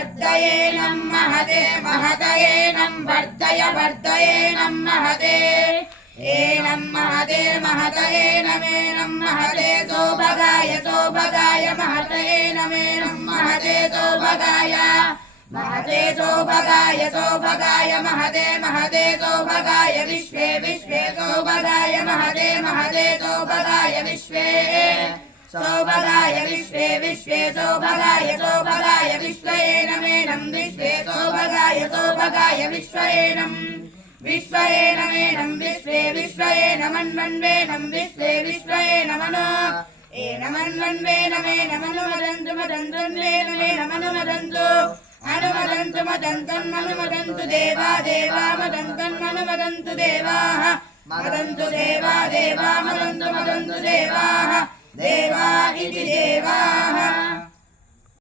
वर्धये नम महते महतये नम वर्धय वर्धये नम महते एनं महते महतये नमेनं महते सौभगाय सौभगाय महतये नमेनं महते सौभगाय महते सौभगाय सौभगाय महते महते सौभगाय विश्वे विश्वे सौभगाय महते महते सौभगाय विश्वे सौभगाय विश्वे विश्वे सौभगाय सौभगाय विश्वयेनमेनं विश्वे सौभगाय सौभगाय विश्वयेनं विश्वयेनमेनं विश्वे विश्वयेनमन्वन्वेनं विश्वे विश्वयेनमनो एनमन्वन्वेनमेनमनु मदन्तु मदन्तन्वेनमेनमनुमदन्तु अनुमदन्तु मदन्तन्मनुमदन्तु देवा देवा मदन्तन्मनुमदन्तु देवाः मदन्तु देवा देवा मदन्तु मदन्तु देवाः देवा इति देवा